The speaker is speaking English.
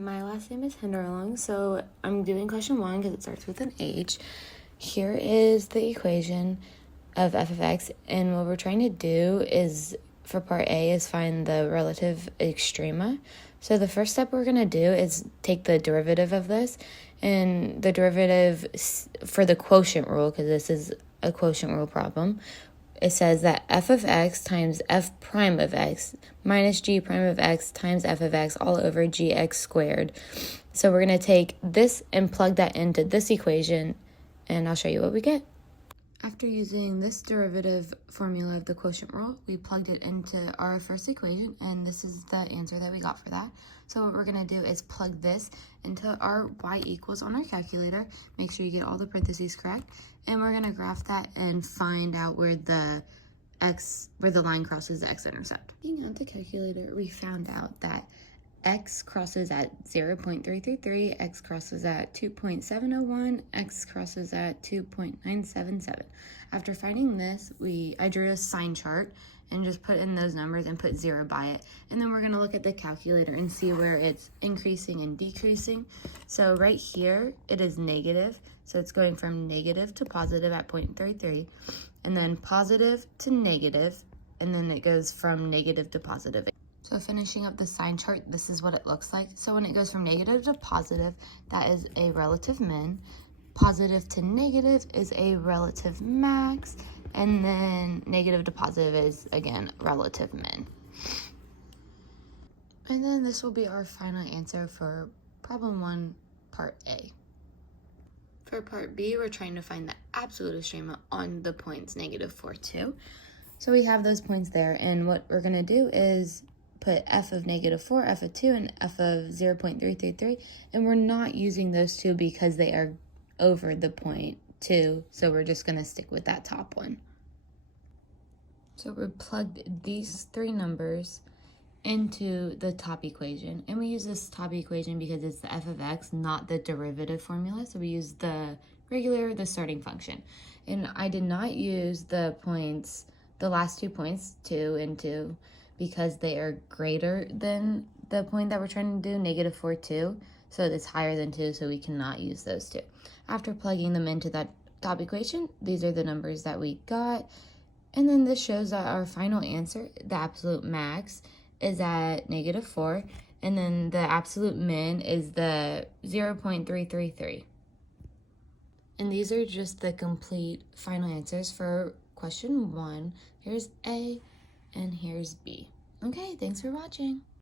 My last name is Hinderlong, so I'm doing question 1 because it starts with an H. Here is the equation of f of x, and what we're trying to do is, for part A, is find the relative extrema. So the first step we're going to do is take the derivative of this, and the derivative for the quotient rule, because this is a quotient rule problem, it says that f of x times f prime of x minus g prime of x times f of x all over gx squared. So we're going to take this and plug that into this equation, and I'll show you what we get. After using this derivative formula of the quotient rule, we plugged it into our first equation, and this is the answer that we got for that. So what we're going to do is plug this into our y equals on our calculator. Make sure you get all the parentheses correct, and we're going to graph that and find out where the line crosses the x-intercept. Looking at the calculator, we found out that x crosses at 0.333, x crosses at 2.701, x crosses at 2.977. After finding this, I drew a sign chart and just put in those numbers and put 0 by it. And then we're going to look at the calculator and see where it's increasing and decreasing. So right here, it is negative. So it's going from negative to positive at 0.33, and then positive to negative, and then it goes from negative to positive. So finishing up the sign chart, this is what it looks like. So when it goes from negative to positive, that is a relative min. Positive to negative is a relative max. And then negative to positive is, again, relative min. And then this will be our final answer for problem 1, part A. For part B, we're trying to find the absolute extrema on the points negative 4, 2. So we have those points there, and what we're going to do is put f of negative 4, f of 2, and f of 0.333, and we're not using those two because they are over the point 2, so we're just going to stick with that top one. So we plugged these three numbers into the top equation, and we use this top equation because it's the f of x, not the derivative formula, so we use the starting function. And I did not use the last 2 points, 2 and 2, because they are greater than the point that we're trying to do, negative 4, 2. So it's higher than 2, so we cannot use those two. After plugging them into that top equation, these are the numbers that we got. And then this shows that our final answer, the absolute max, is at negative 4. And then the absolute min is the 0.333. And these are just the complete final answers for question 1. Here's A, and here's B. Okay, thanks for watching.